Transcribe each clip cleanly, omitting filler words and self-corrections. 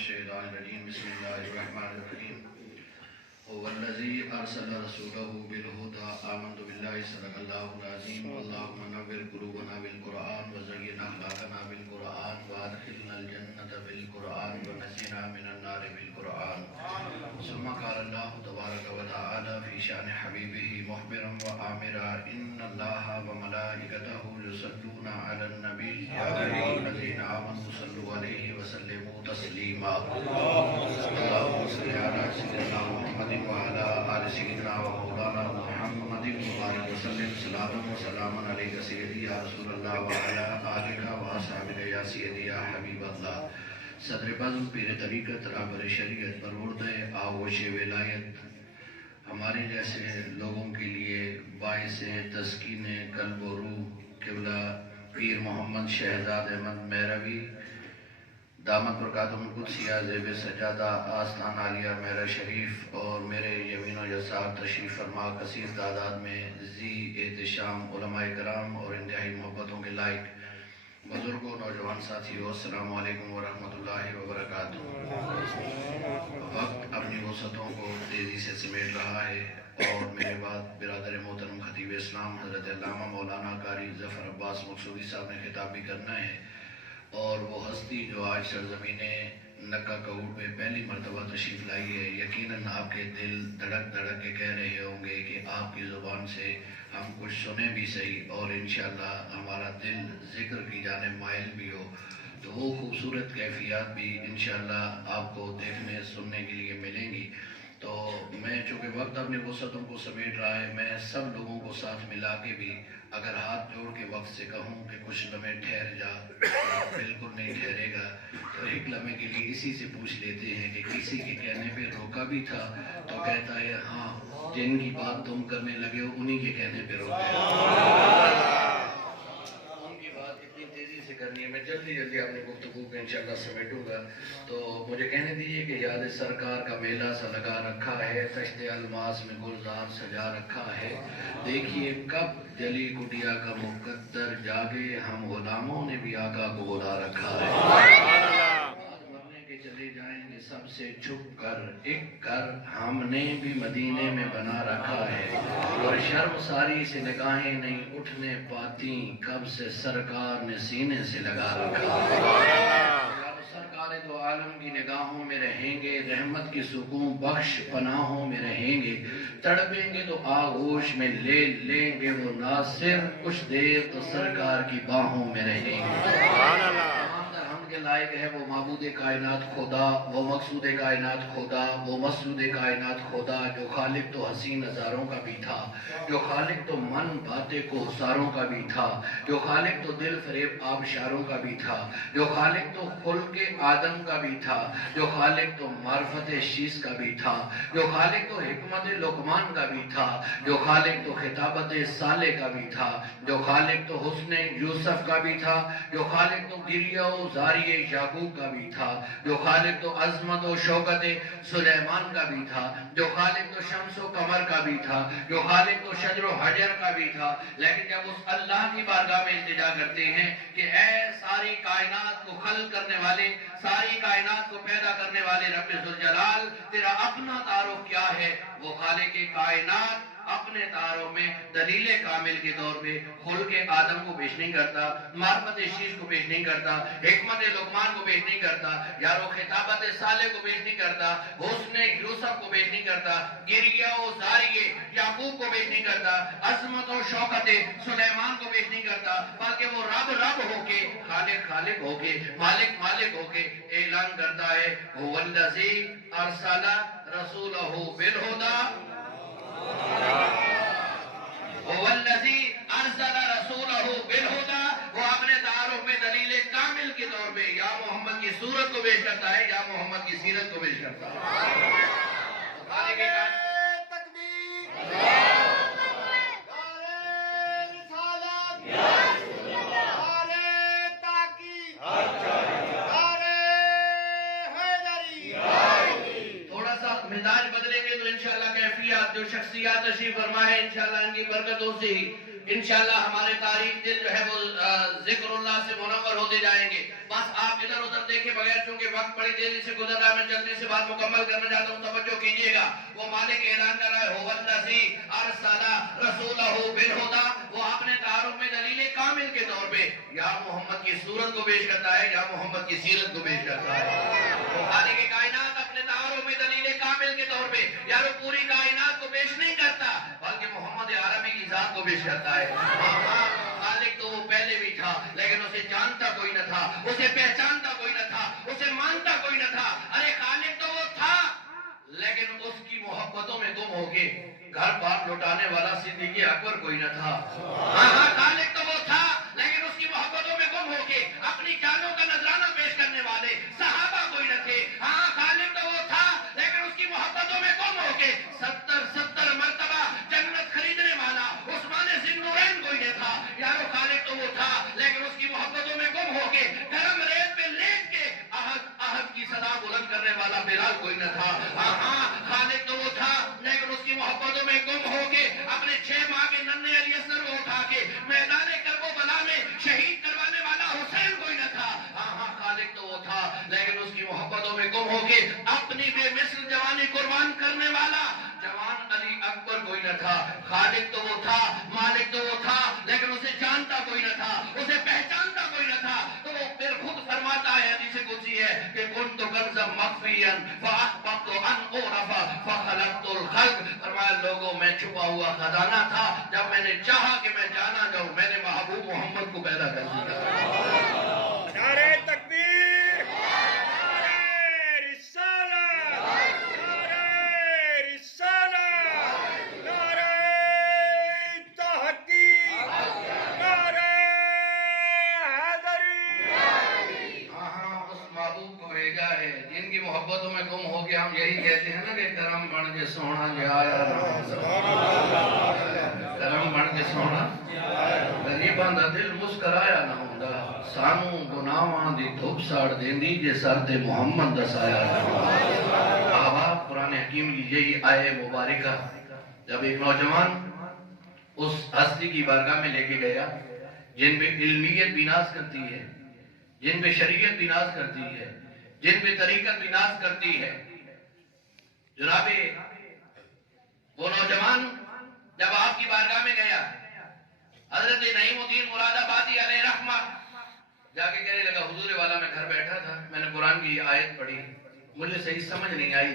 الشیطان الرجیم بسم اللہ الرحمن الرحیم هو الذی ارسل رسولہ بالہدی آمنت باللہ صدق اللہ العظیم اللہم نور قلوبنا بالقرآن وزین اخلاقنا بالقرآن وادخلنا الجنة بالقرآن ونجنا من النار بالقرآن ثم قال اللہ تبارک وتعالی فی شان حبیبہ مخبرا وآمرا ان اللہ وملائکتہ یصلون علی النبی یا ایھا الذین آمنوا صلوا علیہ وسلموا تسلیما اللہم صل علی سیدنا محمد وعلى آل سيدنا ومولانا محمد مبارک وسلم صلاة و سلام علیک سیدی یا رسول اللہ وعلى آلک وآصحابک یا سیدی یا حبیب اللہ صدر بزم پیر طریقت رابر شریعت پرورد آغوش ولایت ہمارے جیسے لوگوں کے لیے باعث تسکین قلب و روح قبلہ پیر محمد شہزاد احمد مہروی دامت برکاتہم القدسیہ زیب سجادہ آستان عالیہ میرا شریف اور میرے یمین و یسار تشریف فرما کثیر تعداد میں ذی احتشام علماء کرام اور انتہائی محبتوں کے لائق بزرگوں نوجوان ساتھیوں السلام علیکم ورحمۃ اللہ وبرکاتہ۔ وقت اپنی وسعتوں کو تیزی سے سمیٹ رہا ہے اور میرے بعد برادر محترم خطیب اسلام حضرت علامہ مولانا قاری ظفر عباس مقصودی صاحب نے خطاب بھی کرنا ہے، اور وہ ہستی جو آج سرزمین نکا کوڑ پہ پہلی مرتبہ تشریف لائی ہے، یقیناً آپ کے دل دھڑک دھڑک کے کہہ رہے ہوں گے کہ آپ کی زبان سے ہم کچھ سنیں بھی صحیح اور انشاءاللہ ہمارا دل ذکر کی جانب مائل بھی ہو، تو وہ خوبصورت کیفیات بھی انشاءاللہ آپ کو دیکھنے سننے کے لیے ملیں گی۔ تو میں چونکہ وقت اپنے وسعتوں کو سمیٹ رہا ہے، میں سب لوگوں کو ساتھ ملا کے بھی اگر ہاتھ جوڑ کے وقت سے کہوں کہ کچھ لمحے ٹھہر جا، بالکل نہیں ٹھہرے گا، تو ایک لمحے کے لیے اسی سے پوچھ لیتے ہیں کہ کسی کے کہنے پہ روکا بھی تھا تو کہتا ہے ہاں جن کی بات تم کرنے لگے ہو انہی کے کہنے پہ روکا کرنی ہے۔ میں جلدی اپنی گفتگو کو انشاءاللہ سمیٹوں گا، تو مجھے کہنے دیجئے کہ یاد سرکار کا میلہ سا لگا رکھا ہے، تشت الماس میں گلزار سجا رکھا ہے، دیکھیے کب جلی کٹیا کا مقدر جاگے، ہم غلاموں نے بھی آقا کو بلا رکھا ہے، مرنے کے چلے جائیں گے سب سے چھپ کر، ایک گھر ہم نے بھی مدینے میں بنا رکھا ہے، اور شرم ساری سے نگاہیں نہیں اٹھنے پاتی، کب سے سرکار نے سینے سے لگا رکھا ہے، سرکار دو عالم کی نگاہوں میں رہیں گے، رحمت کی سکون بخش پناہوں میں رہیں گے، تڑپیں گے تو آغوش میں لے لیں گے وہ ناصر، کچھ دیر تو سرکار کی باہوں میں رہیں گے۔ کے لائق ہے وہ معبود کائنات خدا، وہ مقصود کائنات خدا، وہ مسعود کائنات خدا، جو خالق تو حسین نظاروں کا بھی تھا، جو خالق تو من باتیں کو حساروں کا بھی تھا، جو خالق تو دل فریب آبشاروں کا بھی تھا، جو خالق تو خلق آدم کا بھی تھا، جو خالق تو معرفت شیس کا بھی تھا، جو خالق تو حکمت لقمان کا بھی تھا، جو خالق تو خطابت صالح کا بھی تھا، جو خالق تو حسن یوسف کا بھی تھا، جو خالق تو گریہ و زاری یعقوب کا بھی تھا، جو خالق تو عظمت و شوکت سلیمان کا بھی تھا، جو خالق تو شمس و قمر کا بھی تھا، جو خالق تو شجر و حجر کا بھی تھا، لیکن جب اس اللہ کی بارگاہ میں التجا کرتے ہیں کہ اے ساری کائنات کو خلق کرنے والے، ساری کائنات کو پیدا کرنے والے رب ذوالجلال، تیرا اپنا تعارف کیا ہے، وہ خالق کائنات اپنے تعارف میں دلیل کامل کے طور پہ خلق آدم کو پیش نہیں کرتا، معرفت شیس کو پیش نہیں کرتا، حکمت لقمان کو پیش نہیں کرتا، یارو خطابت صالح کو پیش نہیں کرتا، حسن یوسف کو پیش نہیں کرتا، گریہ و زاری یعقوب کو پیش نہیں کرتا، عظمت و شوکت سلیمان کو پیش نہیں کرتا، بلکہ وہ رب رب ہو کے، خالق خالق ہو کے، مالک مالک ہو کے اعلان کرتا ہے هو الذی ارسل رسولہ بالہدی هو الذی ارسل رسولہ بالہدی، وہ اپنے تعارف میں دلیل کامل کے طور پہ یا محمد کی صورت کو پیش کرتا ہے یا محمد کی سیرت کو پیش کرتا ہے۔ تھوڑا سا مزاج بدلیں گے تو انشاءاللہ کیفیات جو شخصیات تشریف فرما ہے انشاءاللہ ان کی برکتوں سے ہی انشاءاللہ ہمارے تاریخ دل جو ہے وہ ذکر اللہ سے منور ہوتے جائیں گے. بس آپ ادھر ادھر دیکھے بغیر، چونکہ وقت بڑی تیزی سے گزر رہا ہے، میں جلدی سے بات مکمل کرنا چاہتا ہوں، توجہ کیجئے گا. وہ مالک اعلان کر رہا ہے هو الذی ارسل رسولہ بالہدی، وہ اپنے تعارف میں دلیل کامل کے طور پہ یا محمد کی صورت کو پیش کرتا ہے یا محمد کی سیرت کو پیش کرتا ہے. وہ خالق کائنات اپنے تعارف میں دلیل کامل کے طور پہ یا وہ پوری کائنات کو پیش نہیں کرتا، بلکہ محمد عربی کی ذات کو پیش کرتا ہے. خالق تو وہ پہلے بھی تھا، لیکن اسے جانتا کوئی نہ تھا، اسے پہچانتا کوئی نہ تھا، اسے مانتا کوئی نہ تھا. ارے خالق تو وہ تھا، لیکن اس کی محبتوں میں گم ہو کے گھر بار لوٹانے والا صدیق اکبر کوئی نہ تھا. خالق تو وہ تھا، لیکن اس کی محبتوں میں گم ہو کے اپنی جانوں کا نذرانہ پیش کرنے والے صحابہ کوئی نہ تھے. خالق تو وہ تھا، لیکن اس کی محبتوں میں گم ہو کے 70 مرتبہ جنت خریدنے والا عثمان ذی النورین کوئی نہ تھا. یارو خالق تو وہ تھا، لیکن اس کی محبتوں میں گم ہو کے گرم ریت پہ لیٹ کے احد کی صدا بلند کرنے والا بلال کوئی نہ تھا. خالق تو وہ تھا، لیکن اس کی محبتوں میں گم ہو کے اپنے 6 ماہ کے ننھے علی اصغر کو اٹھا کے میدان کربلا میں شہید کروانے والا حسین کوئی نہ تھا. خالق تو وہ تھا، لیکن اس کی محبتوں میں گم ہو کے اپنی بے مثل جوانی قربان کرنے والا جوان علی اکبر کوئی نہ تھا. خالق تو وہ تھا، مالک تو وہ تھا، لیکن اسے جانتا کوئی نہ تھا، اسے پہچانتا کوئی نہ تھا. تو وہ پھر خود فرماتا ہے، حدیث قدسی ہے کہ کنت کنزا مخفیا فاحببت ان اعرف فخلقت الخلق. فرمایا لوگوں میں چھپا ہوا خزانہ تھا، جب میں نے چاہا کہ میں جانا جاؤں، میں نے محبوب محمد کو پیدا کر دیا. نعرہ تکبیر، نعرہ رسالت، نعرہ رسالت، نعرہ تحقیق، نعرہ حیدری. اس محبوب کو بھیجا ہے جن کی محبتوں میں گم ہو کے ہم یہی کہتے ہیں نا کہ کرم بن کے سونا جایا، کرم بن کے سونا غریباں دا دل مسکرایا نہ ہوندا، سانو گناہاں دی دھوپ ساڑ دیندی جے سر تے محمد دا سایہ نہ ہوندا. بابا قرآن حکیم کی یہی آیے مبارکہ جب ایک نوجوان اس ہستی کی بارگاہ میں لے کے گیا جن پہ علمیت بھی ناز کرتی ہے، جن پہ شریعت بھی ناز کرتی ہے، جن پہ طریقت بھی ناز کرتی ہے. جناب وہ نوجوان جب آپ کی بارگاہ میں گیا، حضرت نعیم الدین مراد آبادی علیہ رحمہ جا کے کہنے لگا حضور والا میں گھر بیٹھا تھا، میں نے قرآن کی آیت پڑھی، مجھے صحیح سمجھ نہیں آئی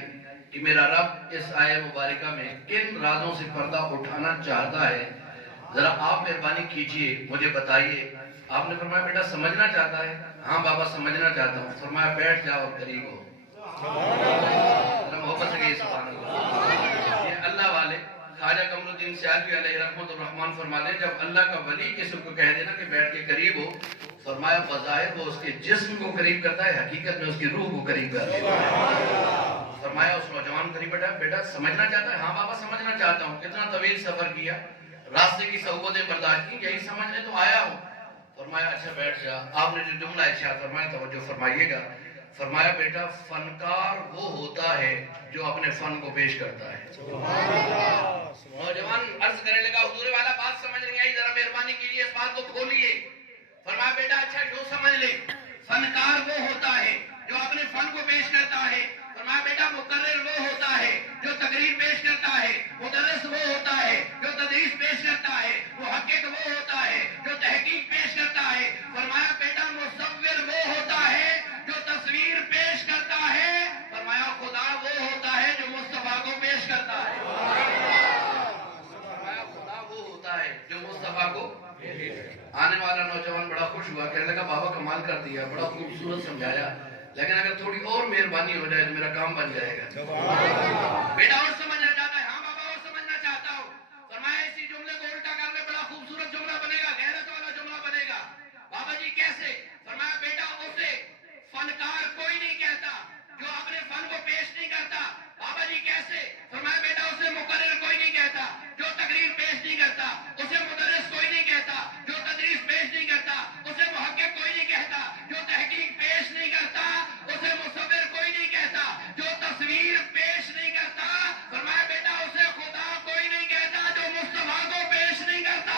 کہ میرا رب اس آیت مبارکہ میں کن رازوں سے پردہ اٹھانا چاہتا ہے، ذرا آپ مہربانی کیجئے مجھے بتائیے. آپ نے فرمایا بیٹا سمجھنا چاہتا ہے؟ ہاں بابا سمجھنا چاہتا ہوں. فرمایا بیٹھ جاؤ اور قریب ہو. محبت سے کہیے سبحان اللہ. یہ اللہ والے خواجہ قمر الدین سیالوی علیہ رحمت الرحمن فرماتے ہیں جب اللہ کا ولی کسی کو کہہ دینا کہ بیٹھ کے قریب ہو، فرمایا بظاہر وہ اس کے جسم کو قریب کرتا ہے، حقیقت میں اس کی روح کو قریب کر دیتا ہے. فرمایا اس نوجوان قریب بیٹھا، بیٹا سمجھنا چاہتا ہے؟ ہاں بابا سمجھنا چاہتا ہوں. کتنا طویل سفر کیا، راستے کی صعوبتیں برداشت کی، یہی سمجھنے تو آیا ہوں. فرمایا اچھا بیٹھ جا. آپ نے جو جملہ ارشاد فرمایا توجہ فرمائیے گا. فرمایا بیٹا فنکار وہ ہوتا ہے جو اپنے فن کو پیش کرتا ہے. نوجوان عرض کرنے لگا حضور والا بات سمجھ نہیں آئی، ذرا مہربانی کیجیے اس بات کو کھولیے. فرمایا بیٹا اچھا جو سمجھ لے، فنکار وہ ہوتا ہے جو اپنے فن کو پیش کرتا ہے. فرمایا بیٹا مقرر وہ ہوتا ہے جو تقریر پیش کرتا ہے، مدرس وہ ہوتا ہے جو تدریس پیش کرتا ہے، محقق وہ ہوتا ہے جو تحقیق پیش کرتا ہے. فرمایا بیٹا مصور وہ ہوتا ہے جو تصویر پیش کرتا ہے. فرمایا خدا وہ ہوتا ہے جو مصطفیٰ کو پیش کرتا ہے. فرمایا خدا وہ ہوتا ہے جو مصطفیٰ کو. آنے والا نوجوان بڑا خوش ہوا، کہنے لگا بابا کمال کر دیا، بڑا خوبصورت سمجھایا، لیکن اگر تھوڑی اور مہربانی ہو جائے تو میرا کام بن جائے گا. بیٹا اور سمجھنا چاہتا ہے؟ ہاں بابا اور سمجھنا چاہتا ہوں. فرمایا اسی جملے کو الٹا کر لے، بڑا خوبصورت جملہ بنے گا، غیرت والا جملہ بنے گا. بابا جی کیسے؟ فرمایا بیٹا اسے فنکار کوئی نہیں کہتا جو اپنے فن کو پیش نہیں کرتا. بابا جی کیسے؟ فرمایا بیٹا اسے مقرر کوئی نہیں کہتا جو تقریر پیش نہیں کرتا، اسے مدرس کوئی نہیں کہتا جو تدریس پیش نہیں کرتا، اسے محقق کوئی نہیں کہتا جو تحقیق پیش نہیں کرتا، اسے مصور کوئی نہیں کہتا جو تصویر پیش نہیں کرتا. فرمایا بیٹا اسے خدا کوئی نہیں کہتا جو مصطفیٰ کو پیش نہیں کرتا.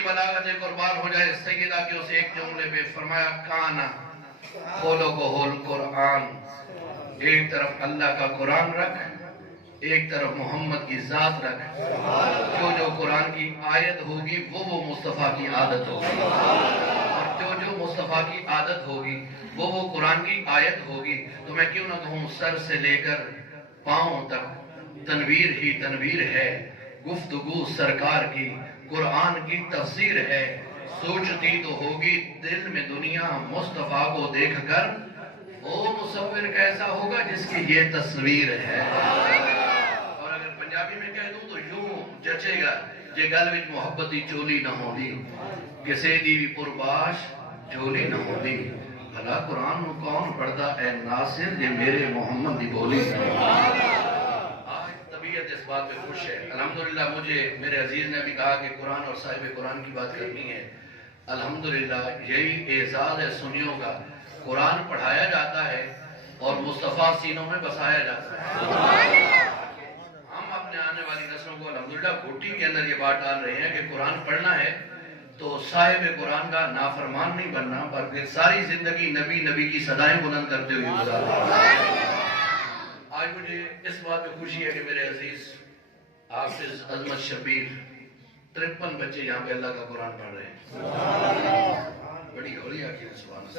کی بلاغت قربان ہو جائے سیدہ کے اس ایک جملے پہ فرمایا کانا کھولو کو ہول قرآن، ایک طرف اللہ کا قرآن رکھ، ایک طرف محمد کی ذات رکھ، جو قرآن کی آیت ہوگی وہ مصطفیٰ کی عادت ہوگی، اور جو مصطفیٰ کی عادت ہوگی وہ قرآن کی آیت ہوگی۔ تو میں کیوں نہ کہوں سر سے لے کر پاؤں تک تنویر ہی تنویر ہے، گفتگو سرکار کی قرآن کی تفسیر ہے، سوچتی تو ہوگی دل میں دنیا مصطفیٰ کو دیکھ کر، وہ مصور کیسا ہوگا جس کی یہ تصویر ہے۔ اور اگر پنجابی میں کہہ دوں تو یوں جچے گا جے گل وچ محبتی چولی نہ ہوندی، کسے دی بھی پرباش جھولی نہ ہوندی، بھلا قرآن نو کون پڑھدا اے ناصر جے میرے محمد دی بولی نہ ہوندی۔ آج طبیعت اس بات پہ خوش ہے، الحمدللہ مجھے میرے عزیز نے بھی کہا کہ قرآن اور صاحب قرآن کی بات کرنی ہے۔ الحمدللہ یہی اعزاز ہے سنیوں کا، قرآن پڑھایا جاتا ہے اور مصطفیٰ سینوں میں بسایا جاتا ہے۔ ہم اپنے آنے والی نسلوں کو الحمدللہ گھٹی کے اندر یہ بات ڈال رہے ہیں کہ قرآن پڑھنا ہے تو صاحب قرآن کا نافرمان نہیں بننا، بلکہ ساری زندگی نبی نبی کی صدائیں بلند کرتے ہوئے گزارنا۔ آج مجھے اس بات پہ خوشی ہے کہ میرے عزیز حافظ عظمت شبیر 53 بچے یہاں پہ اللہ کا قرآن پڑھ رہے ہیں۔ بڑی ہولی آکی ہے سبحان اللہ۔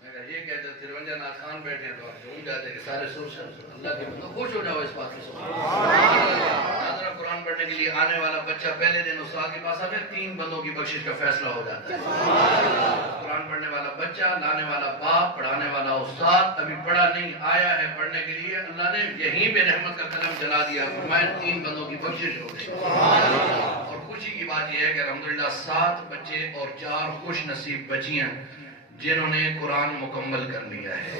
میں اگر یہ کہتے 53 ناخان بیٹھے ہیں تو آپ جھوم جاتے کہ سارے سر اللہ کے بندہ خوش ہو جاؤ اس بات سے سبحان قرآن پڑھنے کے لیے آنے والا بچہ پہلے دن استاد کے پاس آتے 3 بندوں کی بخشش کا فیصلہ ہو جاتا ہے۔ قرآن پڑھنے والا بچہ، لانے والا باپ، پڑھانے والا استاد، ابھی پڑھا نہیں آیا ہے پڑھنے کے لیے، اللہ نے یہیں پہ رحمت کا قلم چلا دیا، فرمایا 3 بندوں کی بخشش ہو گئی۔ اور خوشی کی بات یہ ہے کہ الحمدللہ 7 بچے اور 4 خوش نصیب بچیاں جنہوں نے قرآن مکمل کر لیا ہے۔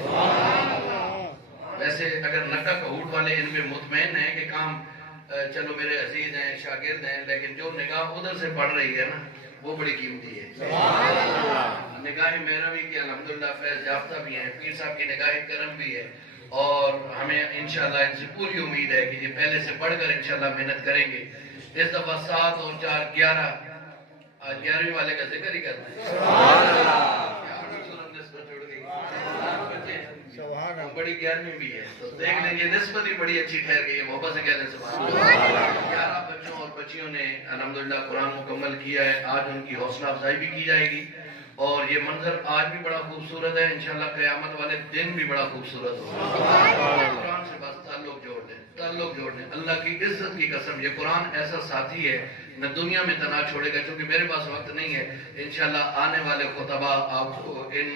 ویسے اگر نکا کہوٹ والے ان پہ مطمئن ہیں کہ کام چلو میرے عزیز ہیں شاگرد ہیں، لیکن جو نگاہ ادھر سے پڑھ رہی ہے نا وہ بڑی قیمتی ہے۔ نگاہ میروی کی الحمدللہ فیض یافتہ بھی ہیں، پیر صاحب کی نگاہ کرم بھی ہے، اور ہمیں انشاءاللہ ان سے پوری امید ہے کہ یہ پہلے سے پڑھ کر انشاءاللہ محنت کریں گے۔ اس دفعہ 7 اور 4 11، آج 11ویں والے کا ذکر ہی کرنا ہے۔ بڑی 11ویں بھی ہے تو دیکھ لیں، یہ نسبت ہی بڑی اچھی ٹھہر گئی ہے، محبت سے کہہ لیں سبحان اللہ۔ 11 بچوں اور بچیوں نے الحمدللہ قرآن مکمل کیا ہے، آج ان کی حوصلہ افزائی بھی کی جائے گی، اور یہ منظر آج بھی بڑا خوبصورت ہے، انشاءاللہ قیامت والے دن بھی بڑا خوبصورت ہوگا۔ قرآن سے بس تعلق جوڑ دیں، تعلق جوڑ دیں، اللہ کی عزت کی قسم، یہ قرآن ایسا ساتھی ہے نہ دنیا میں تنہا چھوڑے گا، چونکہ میرے پاس وقت نہیں ہے، انشاءاللہ آنے والے خطبہ آپ کو ان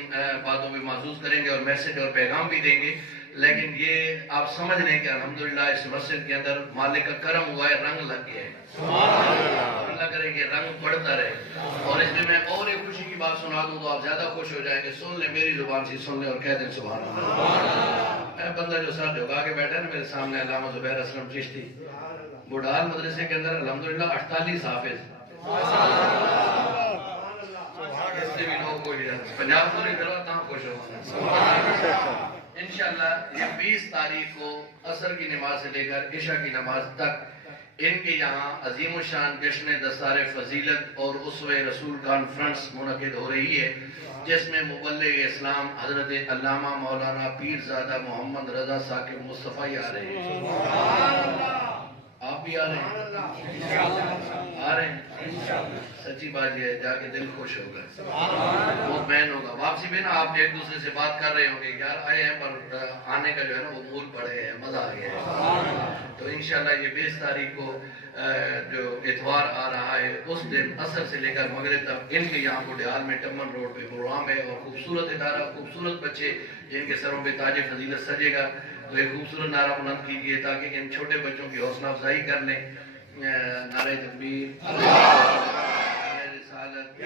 باتوں پہ محسوس کریں گے اور میسج اور پیغام بھی دیں گے، لیکن یہ آپ سمجھ لیں کہ الحمدللہ اس مسجد کے اندر مالک کا کرم ہوا ہے، رنگ لگ گیا ہے، اور اللہ کرے کہ رنگ بڑھتا رہے۔ اور اس میں میں اور ایک خوشی کی بات سنا دوں تو آپ زیادہ خوش ہو جائیں گے، سن لیں میری زبان سے، سن لیں اور کہہ دیں سبحان اللہ۔ اے بندہ جو سر جھکا کے بیٹھا ہے نا میرے سامنے، علامہ زبیر اسلم چشتی، بوڈال مدرسے کے اندر الحمدللہ 48 حافظ، اس سے بھی لوگ خوش ہیں، پنجاب پوری طرح تاں خوش ہو۔ انشاءاللہ یہ 20 تاریخ کو عصر کی نماز سے لے کر عشاء کی نماز تک ان کے یہاں عظیم الشان جشن دستار فضیلت اور اسوہ رسول کانفرنس منعقد ہو رہی ہے، جس میں مبلغ اسلام حضرت علامہ مولانا پیرزادہ محمد رضا ثاقب مصطفی آ رہے ہیں۔ آپ بھی آ رہے ہیں؟ آ رہے ہیں؟ سچی بات یہ ہے، جا کے دل خوش ہوگا، مطمئن ہوگا۔ واپسی میں نا آپ ایک دوسرے سے بات کر رہے ہوں گے، یار آئے ہیں پر آنے کا جو ہے نا وہ مول پڑ گئے ہیں، مزہ آ گیا ہے۔ تو انشاءاللہ یہ 20 تاریخ کو جو اتوار آ رہا ہے، اس دن عصر سے لے کر مغرب تک ان کے یہاں بوڈیال میں ٹمن روڈ پہ پروگرام ہے، اور خوبصورت ادارہ، خوبصورت بچے جن کے سروں پہ تاج فضیلت سجے گا، تو ایک خوبصورت نعرہ بلند کیجیے تاکہ ان چھوٹے بچوں کی حوصلہ افزائی کر لیں۔ نعرہ تکبیر، نعرہ رسالت۔